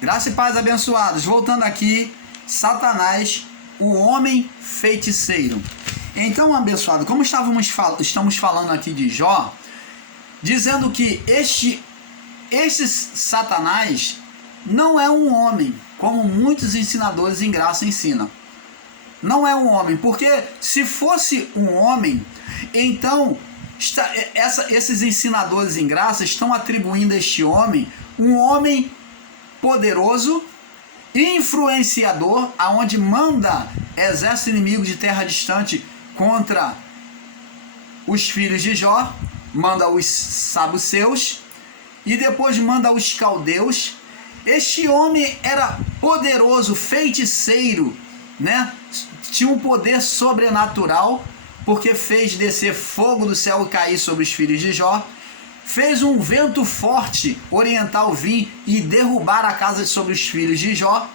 Graça e paz, abençoados. Voltando aqui, Satanás, o homem feiticeiro. Então, abençoado, como estamos falando aqui de Jó, dizendo que este Satanás não é um homem, como muitos ensinadores em graça ensinam. Não é um homem, porque se fosse um homem, então esses ensinadores em graça estão atribuindo a este homem um homem poderoso, influenciador, aonde manda exército inimigo de terra distante contra os filhos de Jó, manda os saduceus e depois manda os caldeus. Este homem era poderoso, feiticeiro, né? Tinha um poder sobrenatural, porque fez descer fogo do céu e cair sobre os filhos de Jó, fez um vento forte oriental vir e derrubar a casa sobre os filhos de Jó.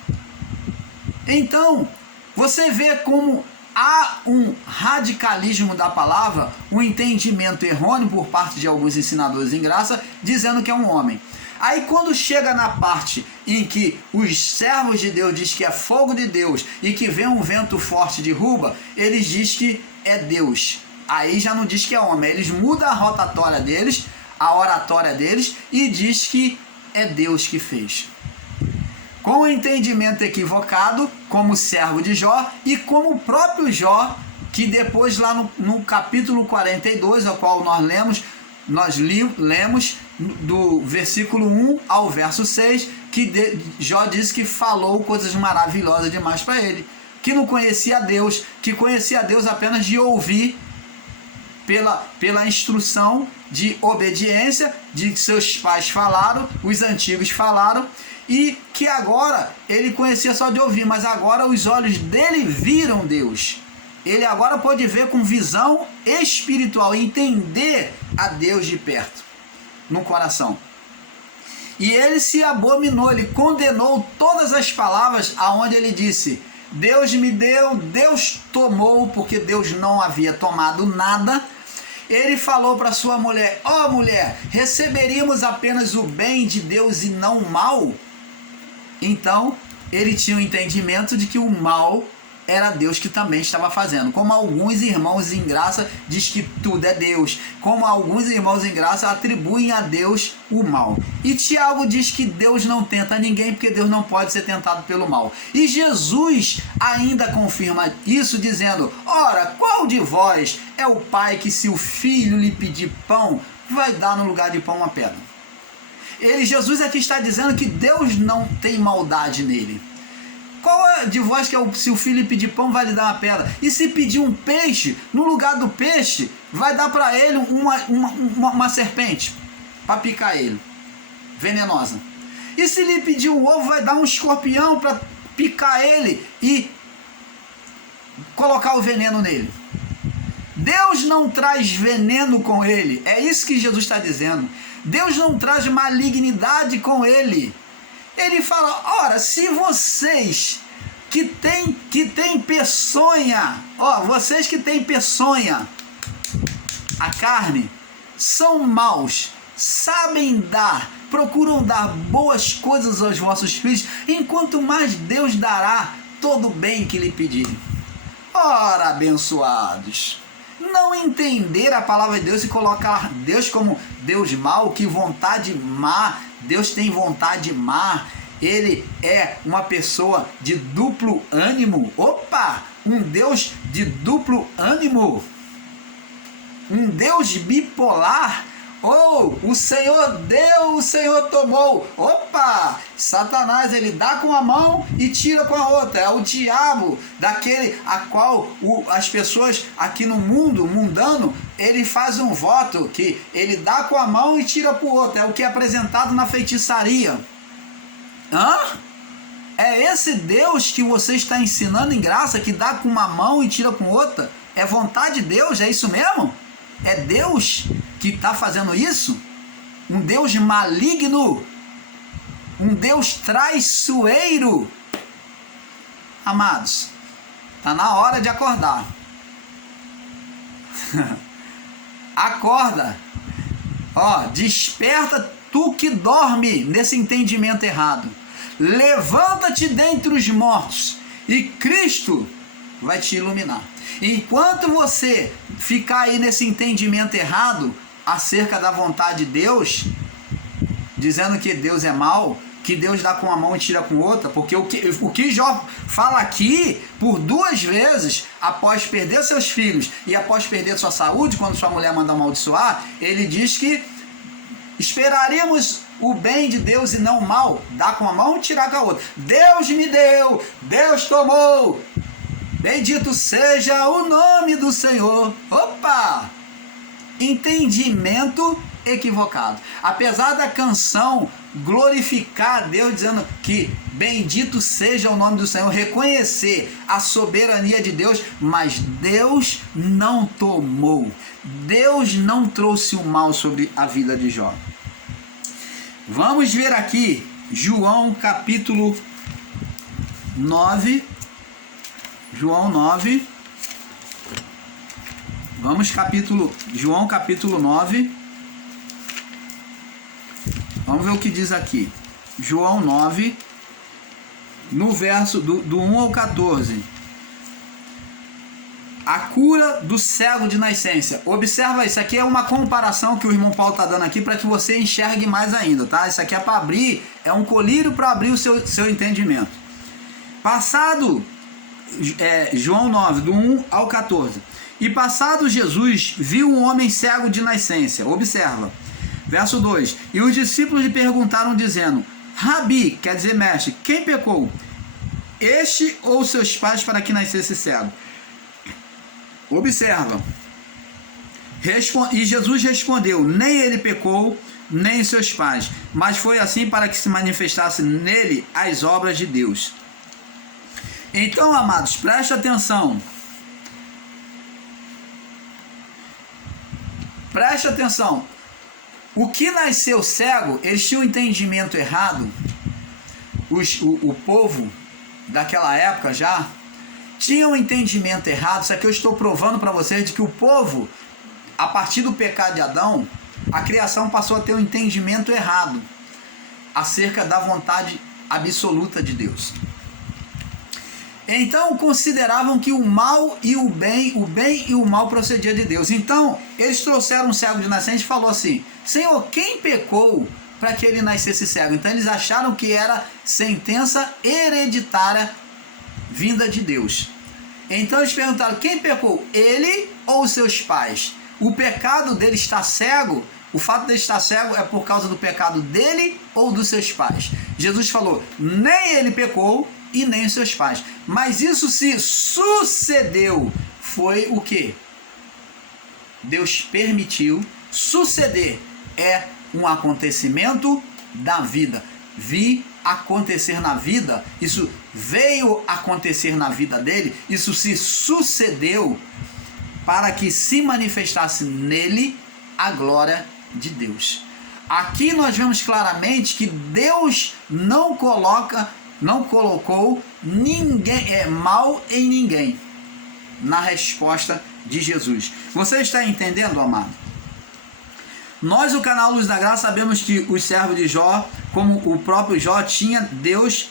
Então, você vê como há um radicalismo da palavra, um entendimento errôneo por parte de alguns ensinadores em graça, dizendo que é um homem. Aí quando chega na parte em que os servos de Deus diz que é fogo de Deus e que vem um vento forte e derruba, eles diz que é Deus. Aí já não diz que é homem, eles mudam a rotatória deles, a oratória deles, e diz que é Deus que fez. Com o entendimento equivocado, como servo de Jó e como o próprio Jó, que depois lá no capítulo 42, ao qual nós lemos do versículo 1 ao verso 6, que Jó disse que falou coisas maravilhosas demais para ele, que não conhecia Deus, que conhecia Deus apenas de ouvir pela instrução de obediência, de seus pais falaram, os antigos falaram, e que agora ele conhecia só de ouvir, mas agora os olhos dele viram Deus. Ele agora pode ver com visão espiritual, entender a Deus de perto, no coração. E ele se abominou, ele condenou todas as palavras aonde ele disse: Deus me deu, Deus tomou, porque Deus não havia tomado nada. Ele falou para sua mulher: ó mulher, receberíamos apenas o bem de Deus e não o mal? Então, ele tinha o entendimento de que o mal era Deus que também estava fazendo. Como alguns irmãos em graça diz que tudo é Deus. Como alguns irmãos em graça atribuem a Deus o mal. E Tiago diz que Deus não tenta ninguém, porque Deus não pode ser tentado pelo mal. E Jesus ainda confirma isso dizendo: ora, qual de vós é o pai que, se o filho lhe pedir pão, vai dar no lugar de pão uma pedra? Jesus aqui está dizendo que Deus não tem maldade nele. Qual é de vós que se o filho lhe pedir pão, vai lhe dar uma pedra? E se pedir um peixe, no lugar do peixe, vai dar para ele uma serpente para picar ele, venenosa. E se lhe pedir um ovo, vai dar um escorpião para picar ele e colocar o veneno nele. Deus não traz veneno com ele, é isso que Jesus está dizendo. Deus não traz malignidade com ele. Ele fala: ora, se vocês que tem peçonha, vocês que têm peçonha, a carne, são maus, sabem dar, procuram dar boas coisas aos vossos filhos, enquanto mais Deus dará todo o bem que lhe pedirem. Ora, abençoados, não entender a palavra de Deus e colocar Deus como Deus mau, que vontade má, Deus tem vontade má, ele é uma pessoa de duplo ânimo. Opa! Um Deus de duplo ânimo, um Deus bipolar. O Senhor deu, o Senhor tomou. Opa! Satanás, ele dá com a mão e tira com a outra. É o diabo, daquele a qual as pessoas aqui no mundo, mundano, ele faz um voto que ele dá com a mão e tira com o outro. É o que é apresentado na feitiçaria. É esse Deus que você está ensinando em graça, que dá com uma mão e tira com outra? É vontade de Deus? É isso mesmo? É Deus que está fazendo isso? Um Deus maligno? Um Deus traiçoeiro? Amados, está na hora de acordar. Acorda. Desperta tu que dorme nesse entendimento errado. levanta-te dentre os mortos e Cristo vai te iluminar. Enquanto você ficar aí nesse entendimento errado acerca da vontade de Deus, dizendo que Deus é mau, que Deus dá com uma mão e tira com outra, porque o que Jó fala aqui, por 2 vezes, após perder seus filhos e após perder sua saúde, quando sua mulher manda amaldiçoar, ele diz que esperaríamos o bem de Deus e não o mal, dá com a mão e tirar com a outra. Deus me deu, Deus tomou, bendito seja o nome do Senhor. Opa! Entendimento equivocado. Apesar da canção glorificar a Deus, dizendo que bendito seja o nome do Senhor, reconhecer a soberania de Deus, mas Deus não tomou, Deus não trouxe o mal sobre a vida de Jó. Vamos ver aqui João capítulo 9. João 9. João capítulo 9. Vamos ver o que diz aqui. João 9, no verso do 1 ao 14. A cura do cego de nascença. Observa, isso aqui é uma comparação que o irmão Paulo está dando aqui para que você enxergue mais ainda, tá? Isso aqui é para abrir, é um colírio para abrir o seu entendimento. Passado, João 9, do 1 ao 14. E passado Jesus, viu um homem cego de nascença. Observa. Verso 2. E os discípulos lhe perguntaram, dizendo: Rabi, quer dizer mestre, quem pecou? Este ou seus pais para que nascesse cego? Observa. E Jesus respondeu: nem ele pecou, nem seus pais, mas foi assim para que se manifestasse nele as obras de Deus. Então, amados, preste atenção. Preste atenção. O que nasceu cego, eles tinham um entendimento errado. O povo daquela época já tinha um entendimento errado. Isso aqui eu estou provando para vocês de que o povo, a partir do pecado de Adão, a criação passou a ter um entendimento errado acerca da vontade absoluta de Deus. Então consideravam que o mal e o bem e o mal procedia de Deus. Então eles trouxeram um cego de nascença e falou assim: Senhor, quem pecou para que ele nascesse cego? Então eles acharam que era sentença hereditária vinda de Deus. Então eles perguntaram: quem pecou? Ele ou seus pais? O pecado dele estar cego, o fato dele estar cego é por causa do pecado dele ou dos seus pais? Jesus falou: nem ele pecou e nem os seus pais. Mas isso se sucedeu, foi o que? Deus permitiu. Suceder é um acontecimento da vida. Vi acontecer na vida, isso veio acontecer na vida dele, isso se sucedeu para que se manifestasse nele a glória de Deus. Aqui nós vemos claramente que Deus não colocou ninguém mal em ninguém na resposta de Jesus. Você está entendendo, amado? Nós, o canal Luz da Graça, sabemos que os servos de Jó, como o próprio Jó, tinha Deus,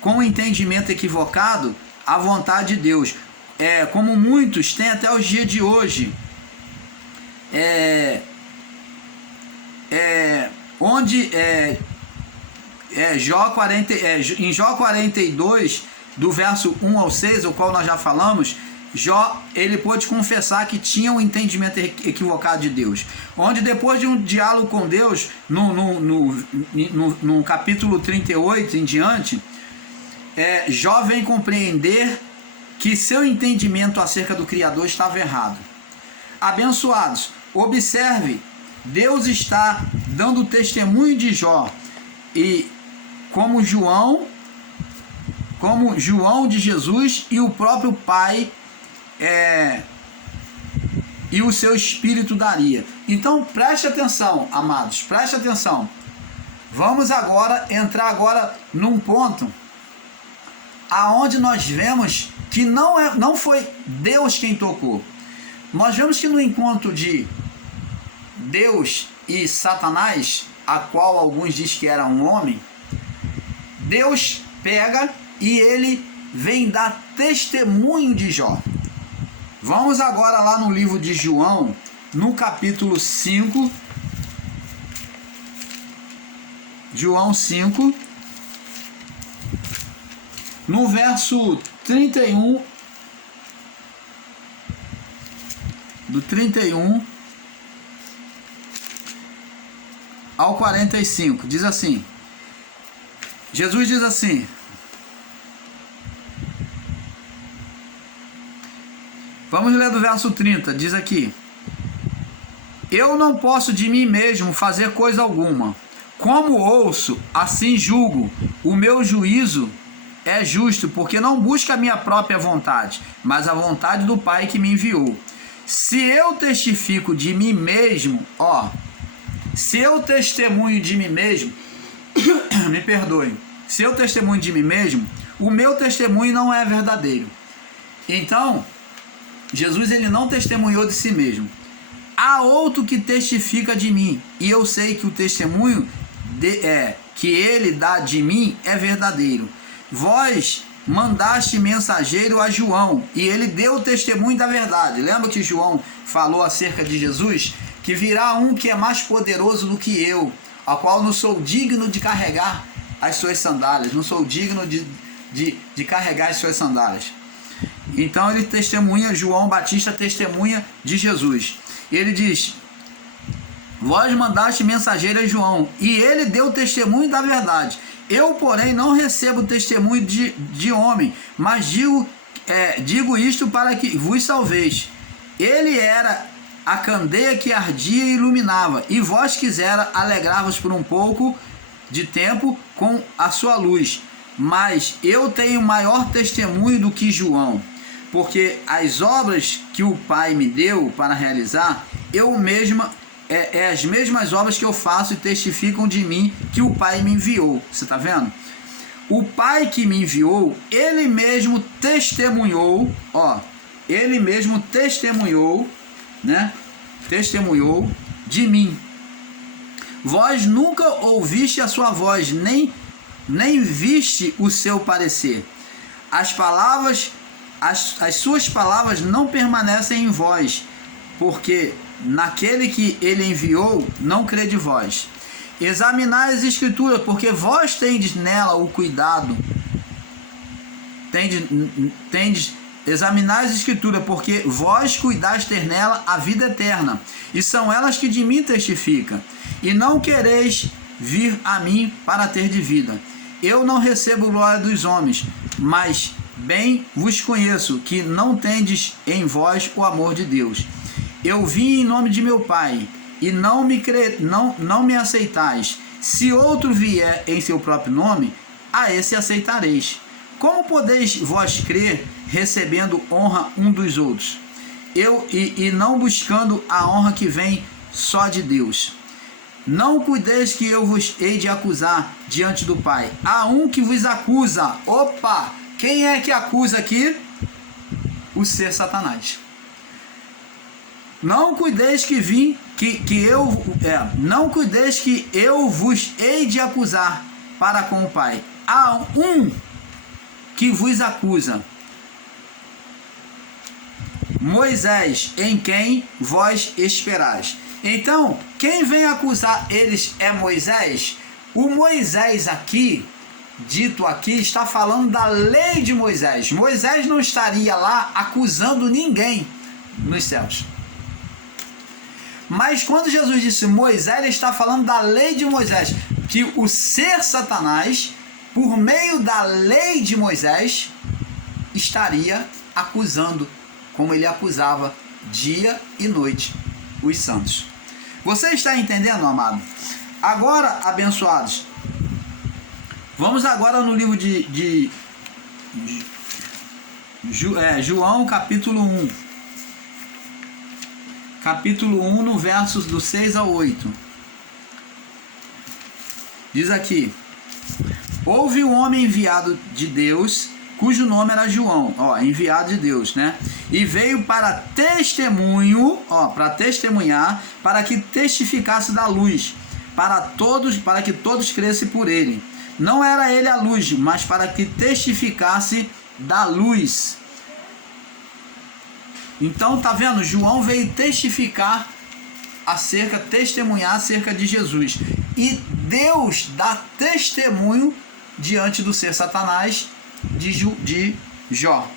com o entendimento equivocado, a vontade de Deus. Como muitos têm até os dias de hoje. Em Jó 42, do verso 1 ao 6, o qual nós já falamos, Jó, ele pôde confessar que tinha um entendimento equivocado de Deus, onde depois de um diálogo com Deus, no capítulo 38 em diante, Jó vem compreender que seu entendimento acerca do Criador estava errado. Abençoados, observe, Deus está dando testemunho de Jó, e como João de Jesus e o próprio Pai e o seu Espírito daria. Então preste atenção, amados, preste atenção. Vamos entrar num ponto aonde nós vemos que não foi Deus quem tocou. Nós vemos que no encontro de Deus e Satanás, a qual alguns dizem que era um homem, Deus pega e ele vem dar testemunho de Jó. Vamos agora lá no livro de João, no capítulo 5. João 5, no verso 31, do 31 ao 45, diz assim, Jesus diz assim, vamos ler do verso 30, diz aqui, eu não posso de mim mesmo fazer coisa alguma, como ouço, assim julgo, o meu juízo é justo, porque não busca a minha própria vontade, mas a vontade do Pai que me enviou. Se eu testifico de mim mesmo, se eu testemunho de mim mesmo, me perdoe, se eu testemunho de mim mesmo, o meu testemunho não é verdadeiro. Então, Jesus ele não testemunhou de si mesmo. Há outro que testifica de mim, e eu sei que o testemunho que ele dá de mim é verdadeiro. Vós mandaste mensageiro a João, e ele deu o testemunho da verdade. Lembra que João falou acerca de Jesus? Que virá um que é mais poderoso do que eu, a qual não sou digno de carregar as suas sandálias, não sou digno de carregar as suas sandálias. Então ele testemunha, João Batista testemunha de Jesus. Ele diz, vós mandaste mensageiro a João, e ele deu testemunho da verdade. Eu, porém, não recebo testemunho de homem, mas digo isto para que vos salveis. Ele era a candeia que ardia e iluminava, e vós quisera alegrar-vos por um pouco de tempo com a sua luz. Mas eu tenho maior testemunho do que João, porque as obras que o Pai me deu para realizar, eu mesma as mesmas obras que eu faço e testificam de mim que o Pai me enviou. Você está vendo? O Pai que me enviou, ele mesmo testemunhou, ele mesmo testemunhou, né? Testemunhou de mim. Vós nunca ouviste a sua voz, nem viste o seu parecer. As suas palavras não permanecem em vós, porque naquele que ele enviou não crede vós. Examinai as escrituras, porque vós tendes nela o cuidado. Examinai as escrituras, porque vós cuidais ter nela a vida eterna, e são elas que de mim testificam. E não quereis vir a mim para ter de vida. Eu não recebo glória dos homens, mas bem vos conheço, que não tendes em vós o amor de Deus. Eu vim em nome de meu Pai, e não me aceitais. Se outro vier em seu próprio nome, a esse aceitareis. Como podeis vós crer, recebendo honra um dos outros, e não buscando a honra que vem só de Deus? Não cuideis que eu vos hei de acusar diante do Pai. Há um que vos acusa. Opa! Quem é que acusa aqui? O ser Satanás. Não cuideis não cuideis que eu vos hei de acusar para com o Pai. Há um que vos acusa, Moisés, em quem vós esperais. Então, quem vem acusar eles é Moisés. O Moisés aqui, dito aqui, está falando da lei de Moisés. Moisés não estaria lá acusando ninguém nos céus. Mas quando Jesus disse Moisés, ele está falando da lei de Moisés, que o ser Satanás, por meio da lei de Moisés, estaria acusando, como ele acusava dia e noite os santos. Você está entendendo, amado? Agora, abençoados, vamos agora no livro de João, capítulo 1. Capítulo 1, no versos do 6 ao 8. Diz aqui: houve um homem enviado de Deus, cujo nome era João, enviado de Deus, né? E veio para testemunhar, para que testificasse da luz, para que todos crescem por ele. Não era ele a luz, mas para que testificasse da luz. Então, tá vendo? João veio testificar testemunhar acerca de Jesus. E Deus dá testemunho diante do ser Satanás de Jó.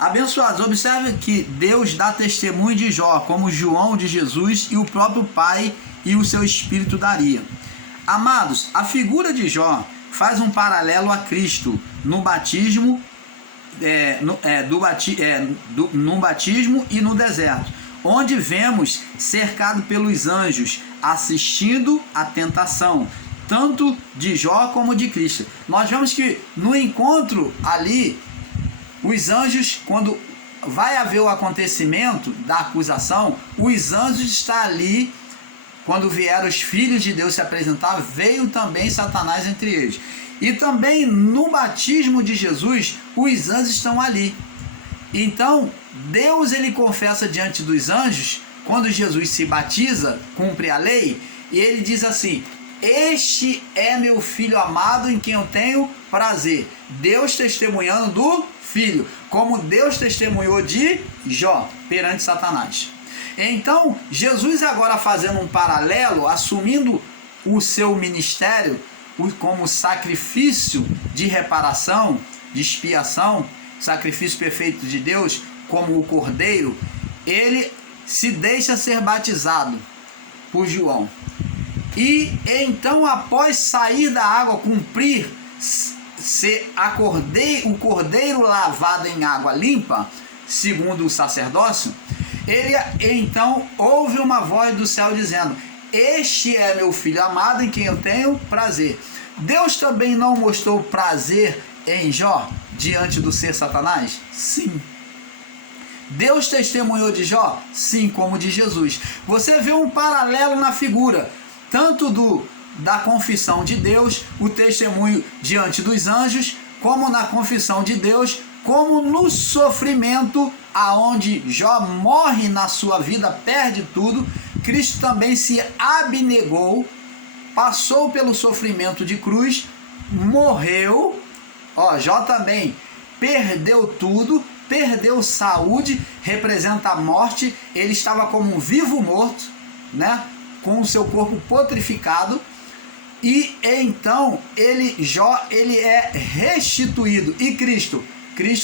Abençoados, observe que Deus dá testemunho de Jó, como João de Jesus e o próprio Pai e o seu Espírito daria. Amados, a figura de Jó faz um paralelo a Cristo no batismo, no batismo e no deserto, onde vemos cercado pelos anjos assistindo à tentação, tanto de Jó como de Cristo. Nós vemos que no encontro ali, os anjos, quando vai haver o acontecimento da acusação, os anjos estão ali. Quando vieram os filhos de Deus se apresentar, veio também Satanás entre eles. E também no batismo de Jesus, os anjos estão ali. Então, Deus ele confessa diante dos anjos, quando Jesus se batiza, cumpre a lei, e ele diz assim: este é meu filho amado em quem eu tenho prazer. Deus testemunhando do filho, como Deus testemunhou de Jó perante Satanás. Então, Jesus agora fazendo um paralelo, assumindo o seu ministério como sacrifício de reparação, de expiação, sacrifício perfeito de Deus, como o Cordeiro, ele se deixa ser batizado por João. E então, após sair da água, cumprir o cordeiro lavado em água limpa, segundo o sacerdócio, ele então ouve uma voz do céu dizendo: este é meu filho amado em quem eu tenho prazer. Deus também não mostrou prazer em Jó diante do ser Satanás? Sim. Deus testemunhou de Jó? Sim, como de Jesus. Você vê um paralelo na figura, tanto da confissão de Deus, o testemunho diante dos anjos, como na confissão de Deus, como no sofrimento, aonde Jó morre na sua vida, perde tudo. Cristo também se abnegou, passou pelo sofrimento de cruz, morreu. Jó também perdeu tudo, perdeu saúde, representa a morte. Ele estava como um vivo morto, né? Com o seu corpo putrificado. E então Jó é restituído. E Cristo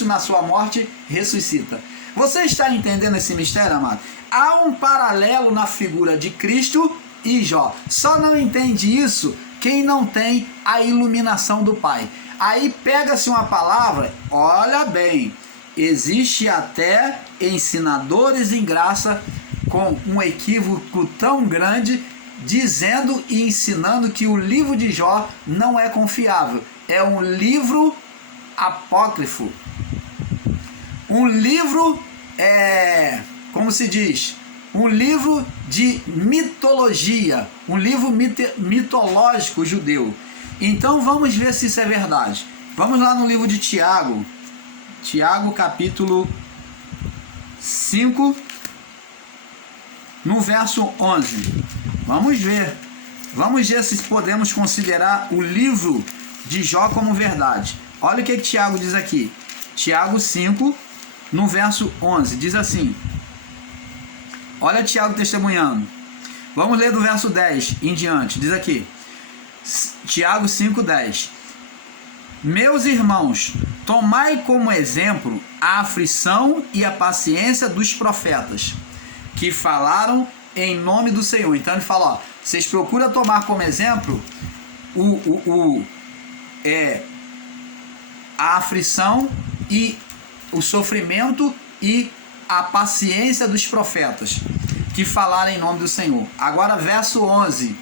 na sua morte ressuscita. Você está entendendo esse mistério, amado? Há um paralelo na figura de Cristo e Jó. Só não entende isso quem não tem a iluminação do Pai. Aí pega-se uma palavra, olha bem, existe até ensinadores em graça com um equívoco tão grande, dizendo e ensinando que o livro de Jó não é confiável. É um livro apócrifo. Um livro, como se diz? Um livro de mitologia. Um livro mitológico judeu. Então vamos ver se isso é verdade. Vamos lá no livro de Tiago. Tiago capítulo 5, no verso 11. Vamos ver se podemos considerar o livro de Jó como verdade. Olha o que Tiago diz aqui. Tiago 5, no verso 11, diz assim. Olha Tiago testemunhando. Vamos ler do verso 10 em diante. Diz aqui. Tiago 5, 10. Meus irmãos, tomai como exemplo a aflição e a paciência dos profetas, que falaram em nome do Senhor. Então ele fala, vocês procuram tomar como exemplo a aflição e o sofrimento e a paciência dos profetas, que falaram em nome do Senhor. Agora verso 11.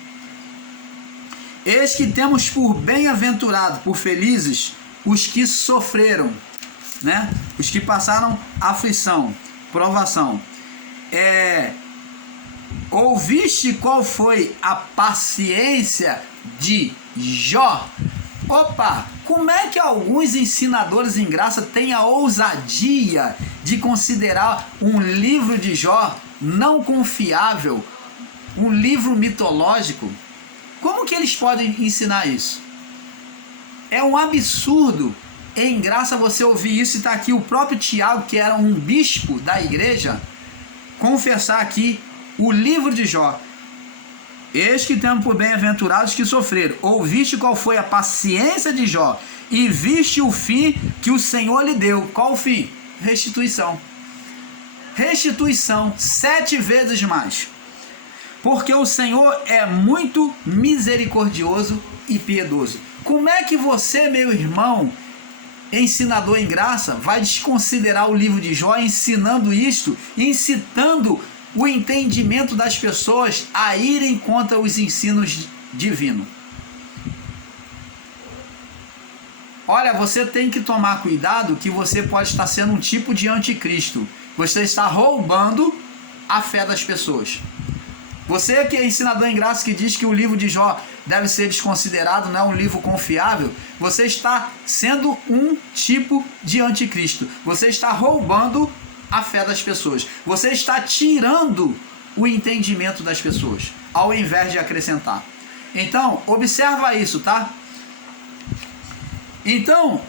Eis que temos por bem-aventurado, por felizes, os que sofreram, né? Os que passaram aflição, provação. Ouviste qual foi a paciência de Jó? Opa, como é que alguns ensinadores em graça têm a ousadia de considerar um livro de Jó não confiável, um livro mitológico, como que eles podem ensinar isso? É um absurdo. Em graça você ouvir isso, e está aqui o próprio Tiago, que era um bispo da igreja, confessar aqui o livro de Jó. Eis que temos por bem-aventurados que sofreram. Ouviste qual foi a paciência de Jó, e viste o fim que o Senhor lhe deu. Qual o fim? Restituição. Restituição 7 vezes mais. Porque o Senhor é muito misericordioso e piedoso. Como é que você, meu irmão, ensinador em graça, vai desconsiderar o livro de Jó ensinando isto, incitando o entendimento das pessoas a irem contra os ensinos divinos? Olha, você tem que tomar cuidado, que você pode estar sendo um tipo de anticristo. Você está roubando a fé das pessoas. Você que é ensinador em graça, que diz que o livro de Jó deve ser desconsiderado, não é um livro confiável, você está sendo um tipo de anticristo. Você está roubando a fé das pessoas. Você está tirando o entendimento das pessoas, ao invés de acrescentar. Então, observa isso, tá? Então,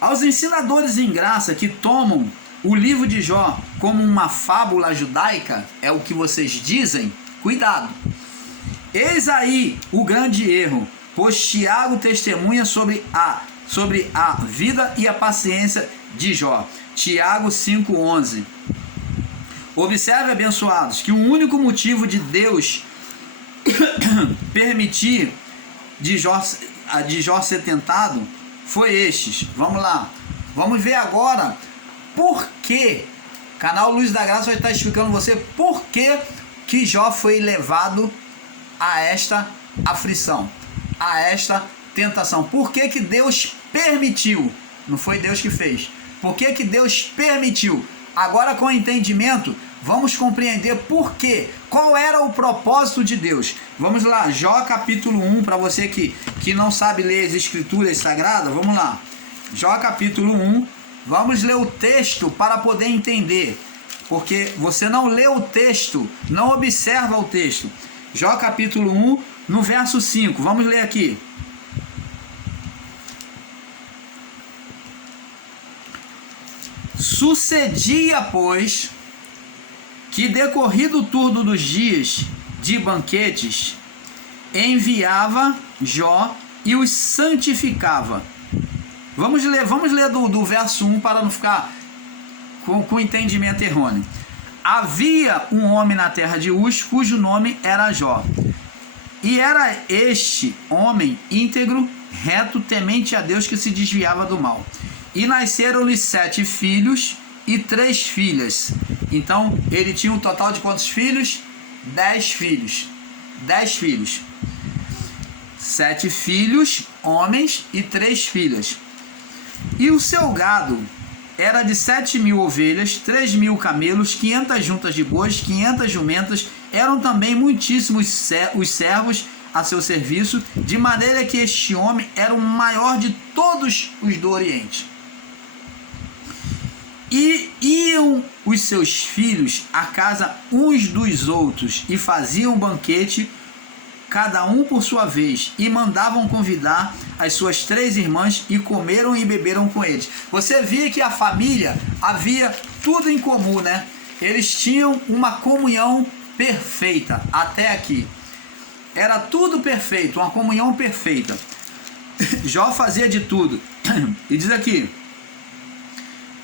aos ensinadores em graça que tomam o livro de Jó como uma fábula judaica, é o que vocês dizem, cuidado. Eis aí o grande erro, pois Tiago testemunha sobre a vida e a paciência de Jó. Tiago 5,11. Observe, abençoados, que o único motivo de Deus permitir de Jó ser tentado foi estes. Vamos lá. Vamos ver agora por que. Canal Luz da Graça vai estar explicando você por que Jó foi levado a esta aflição, a esta tentação. Por que que Deus permitiu? Não foi Deus que fez. Por que que Deus permitiu? Agora, com entendimento, vamos compreender por quê. Qual era o propósito de Deus? Vamos lá, Jó capítulo 1, para você que não sabe ler as escrituras sagradas, vamos lá. Jó capítulo 1, vamos ler o texto para poder entender. Porque você não lê o texto, não observa o texto. Jó capítulo 1, no verso 5, vamos ler aqui. Sucedia, pois, que decorrido o turno dos dias de banquetes, enviava Jó e os santificava. Vamos ler do verso 1 para não ficar com entendimento errôneo. Havia um homem na terra de Uz, cujo nome era Jó. E era este homem íntegro, reto, temente a Deus, que se desviava do mal. E nasceram-lhe 7 filhos e 3 filhas. Então, ele tinha um total de quantos filhos? 10 filhos. 10 filhos. 7 filhos, homens, e 3 filhas. E o seu gado era de 7.000 ovelhas, 3.000 camelos, 500 juntas de bois, 500 jumentas. Eram também muitíssimos os servos a seu serviço, de maneira que este homem era o maior de todos os do Oriente. E iam os seus filhos à casa uns dos outros e faziam banquete, cada um por sua vez, e mandavam convidar as suas 3 irmãs, e comeram e beberam com eles. Você via que a família havia tudo em comum, né? Eles tinham uma comunhão perfeita até aqui. Era tudo perfeito, uma comunhão perfeita. Jó fazia de tudo. E diz aqui,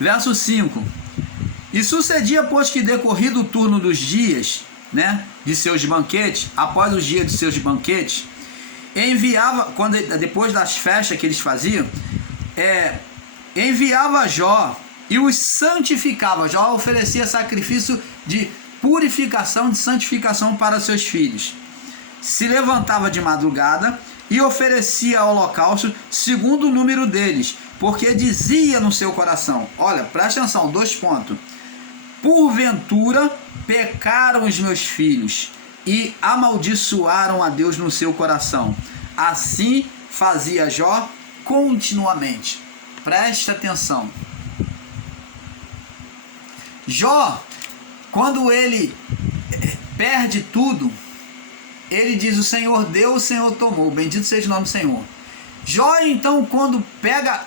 verso 5: E sucedia, pois, que decorrido o turno dos dias, né, de seus banquetes, após os dias de seus banquetes, enviava, depois das festas que eles faziam, enviava Jó e os santificava. Jó oferecia sacrifício de purificação, de santificação para seus filhos. Se levantava de madrugada e oferecia holocausto segundo o número deles, porque dizia no seu coração, olha, presta atenção, 2 pontos: porventura pecaram os meus filhos e amaldiçoaram a Deus no seu coração. Assim fazia Jó continuamente. Presta atenção. Jó, quando ele perde tudo, ele diz: o Senhor deu, o Senhor tomou, bendito seja o nome do Senhor. Jó, então, quando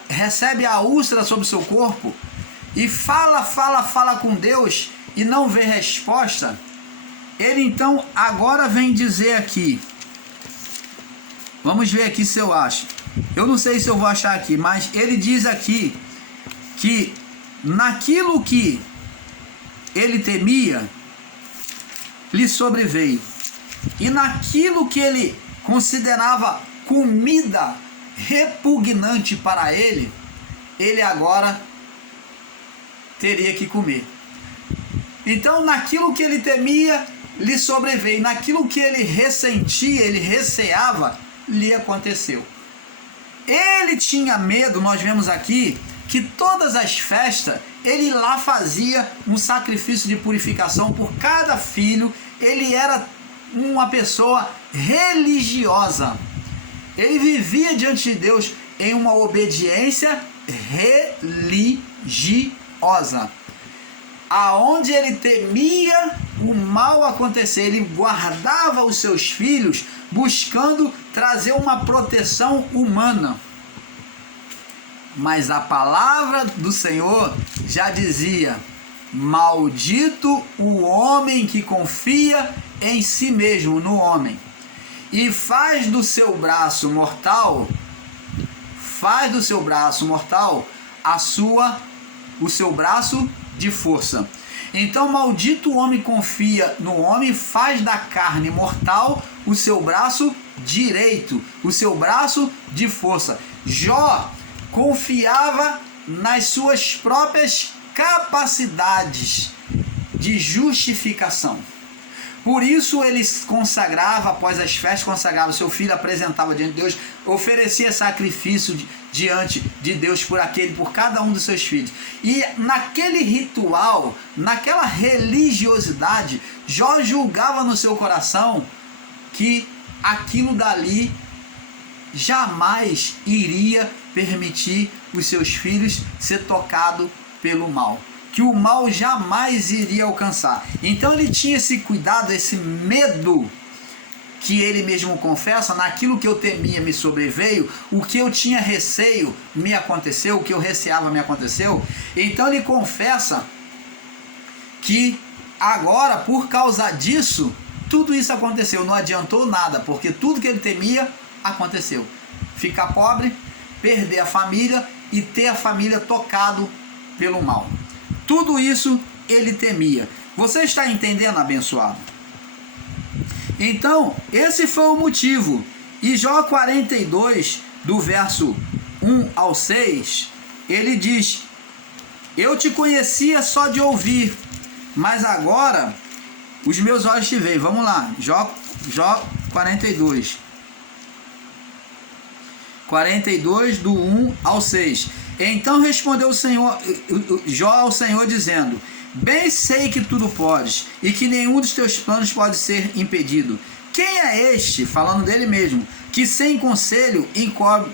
recebe a úlcera sobre o seu corpo e fala com Deus e não vê resposta, ele então agora vem dizer aqui, vamos ver aqui se eu acho, eu não sei se eu vou achar aqui, mas ele diz aqui que naquilo que ele temia, lhe sobreveio, e naquilo que ele considerava comida repugnante para ele, ele agora teria que comer. Então, naquilo que ele temia, lhe sobreveio, naquilo que ele ressentia, ele receava, lhe aconteceu. Ele tinha medo, nós vemos aqui, que todas as festas, ele lá fazia um sacrifício de purificação por cada filho. Ele era uma pessoa religiosa. Ele vivia diante de Deus em uma obediência religiosa, aonde ele temia o mal acontecer. Ele guardava os seus filhos buscando trazer uma proteção humana. Mas a palavra do Senhor já dizia: maldito o homem que confia em si mesmo, no homem, e faz do seu braço mortal o seu braço de força. Então, maldito o homem que confia no homem, faz da carne mortal o seu braço direito, o seu braço de força. Jó confiava nas suas próprias capacidades de justificação. Por isso ele consagrava, após as festas, consagrava seu filho, apresentava diante de Deus, oferecia sacrifício diante de Deus por cada um dos seus filhos. E naquele ritual, naquela religiosidade, Jó julgava no seu coração que aquilo dali jamais iria permitir os seus filhos ser tocados pelo mal, que o mal jamais iria alcançar. Então ele tinha esse cuidado, esse medo, que ele mesmo confessa: naquilo que eu temia me sobreveio, o que eu tinha receio me aconteceu, o que eu receava me aconteceu. Então ele confessa que agora, por causa disso, tudo isso aconteceu, não adiantou nada, porque tudo que ele temia aconteceu. Ficar pobre, perder a família e ter a família tocado pelo mal. Tudo isso ele temia. Você está entendendo, abençoado? Então, esse foi o motivo. E Jó 42, do verso 1 ao 6, ele diz: eu te conhecia só de ouvir, mas agora os meus olhos te veem. Vamos lá, Jó 42. 42, do 1 ao 6. Então respondeu o Senhor, Jó ao Senhor, dizendo: bem sei que tudo podes, e que nenhum dos teus planos pode ser impedido. Quem é este, falando dele mesmo, que sem conselho encobre,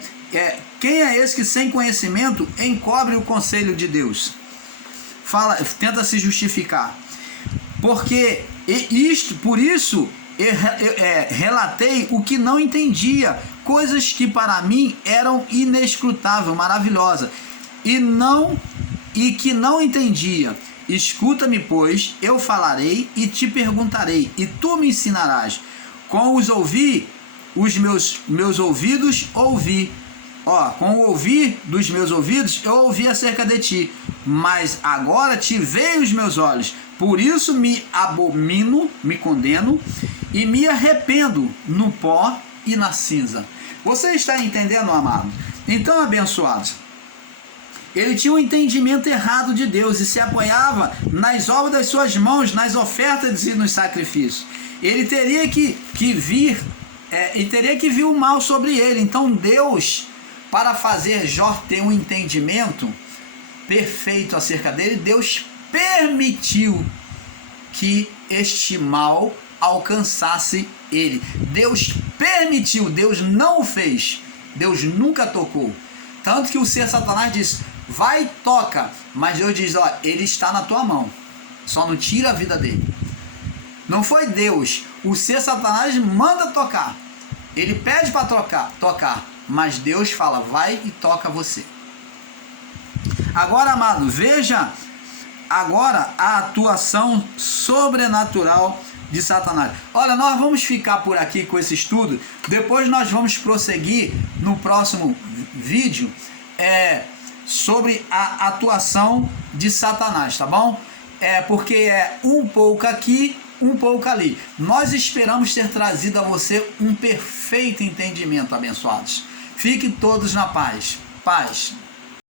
quem é esse que sem conhecimento encobre o conselho de Deus? Tenta se justificar. Porque por isso relatei o que não entendia, coisas que para mim eram inescrutáveis, maravilhosas, e que não entendia. Escuta-me, pois, eu falarei e te perguntarei, e tu me ensinarás. Com os meus ouvidos ouvi. Com o ouvir dos meus ouvidos eu ouvi acerca de ti, mas agora te veem os meus olhos. Por isso me abomino, me condeno e me arrependo no pó e na cinza. Você está entendendo, amado? Então, abençoados, ele tinha um entendimento errado de Deus e se apoiava nas obras das suas mãos, nas ofertas e nos sacrifícios. Ele teria que vir o mal sobre ele. Então Deus, para fazer Jó ter um entendimento perfeito acerca dele, Deus permitiu que este mal alcançasse ele. Deus permitiu, Deus não o fez, Deus nunca tocou. Tanto que o ser Satanás disse: vai, toca, mas Deus diz: ele está na tua mão, só não tira a vida dele. Não foi Deus. O ser Satanás manda tocar. Ele pede para tocar, mas Deus fala, vai e toca você. Agora, amado, veja agora a atuação sobrenatural de Satanás. Olha, nós vamos ficar por aqui com esse estudo, depois nós vamos prosseguir no próximo vídeo sobre a atuação de Satanás, tá bom? Porque é um pouco aqui, um pouco ali. Nós esperamos ter trazido a você um perfeito entendimento, abençoados. Fiquem todos na paz. Paz.